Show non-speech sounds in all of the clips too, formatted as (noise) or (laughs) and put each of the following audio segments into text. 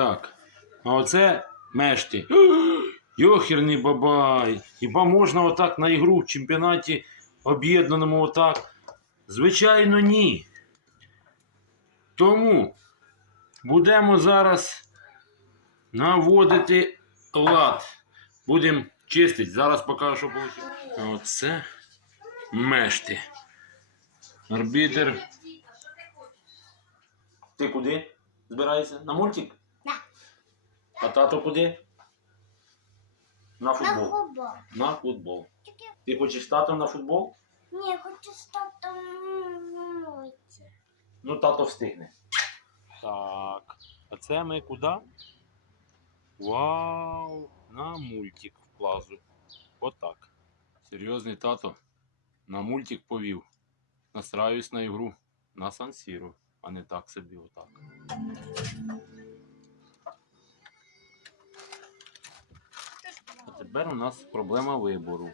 Так. А оце мешти. (gasps) Йохерний бабай. Хіба можна отак на ігру в чемпіонаті об'єднаному отак? Звичайно, ні. Тому будемо зараз наводити лад. Будемо чистити. Зараз покажу, що буде. А Оце мешти. Арбітер. Ти куди збираєшся? На мультик? А тато куди? На На футбол. футбол. На футбол. Тільки Ти хочеш з татом на футбол? ні, хочу стати мульті. Ну, тато встигне. Так. А це ми куди? Вау! На мультик в плазу. Отак. Серйозний тато на мультик повів. Настраюсь на ігру на Сан-Сіро, а не так собі отак. Тепер у нас проблема вибору.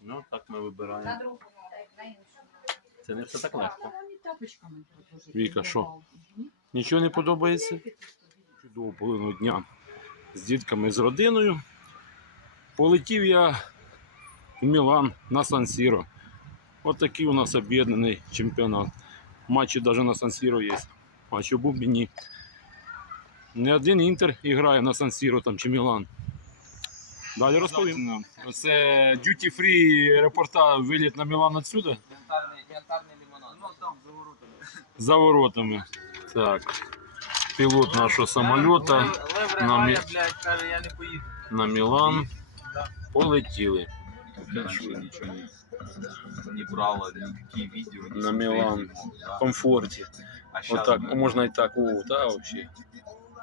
Ну, так ми вибираємо. Це не все так легко. Віка, що? Нічого не подобається? Чудово половину дня з дітками, з родиною. Полетів я в Мілан на Сан-Сіро. От такий у нас об'єднаний чемпіонат. Матчі навіть на Сан-Сіро є. А чому б і? Не один Інтер грає на Сан-Сіро там чи Мілан. Далі розповім. Це duty free репорта виліт на Мілан отсюда. Янтарний, янтарний лимонад. Ну там за воротами. За воротами. Так. Пілот нашого самоліта на мі- на Мілан полетіли. Не, брала, никакие видео. не На Милан. да. В комфорті. А Отак, блядь, можна і так, о, та взагалі.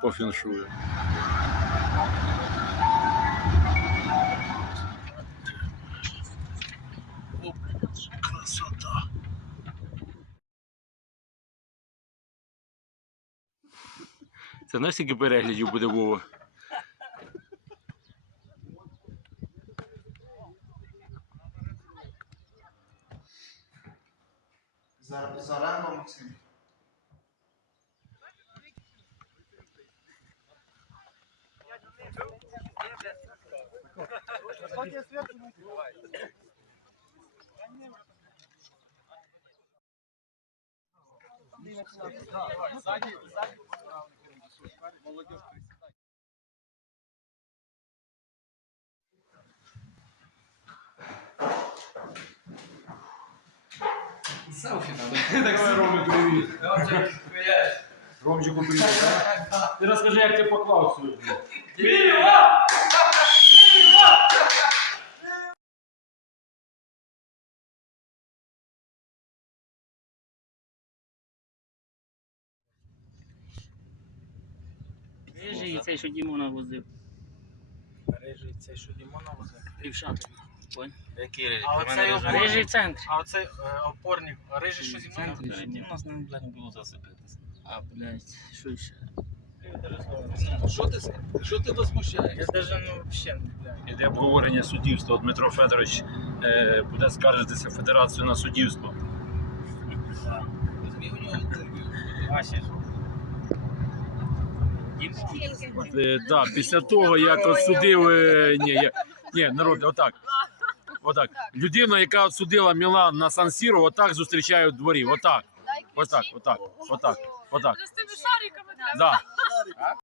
По феншую. Це знаєш, скільки переглядів буде Вова? За, Заранго Максим. Селфі надо. (laughs) Так само Роми привіт. Ромчику привіт. Ти (laughs) розкажи, як ти поклав сьогодні. Рижий цей, що Дімона возив. Рижий цей, що Дімона возив. Півшати. Який режим? А оцей опорник. Рижий в центрі. А оцей е, опорник, а рижий що В Дімона? центрі. Дім у нас не, блядь, не було засипатися. А, блядь, що ще? Що ти, що ти? Я даже, ну, вообще, не. Іде обговорення суддівства. Дмитро Федорович е, буде скаржитися в федерацію на суддівство. Візьми у нього інтерв'ю. Ваші ж. Е, да, після того, як осудив. Е, ні, я, ні, народ, отак. Отак. Людина, яка осудила Мілан на Сан-Сіро, отак зустрічає у дворі. Отак. Отак, отак, отак, отак. З тими шариками. Да.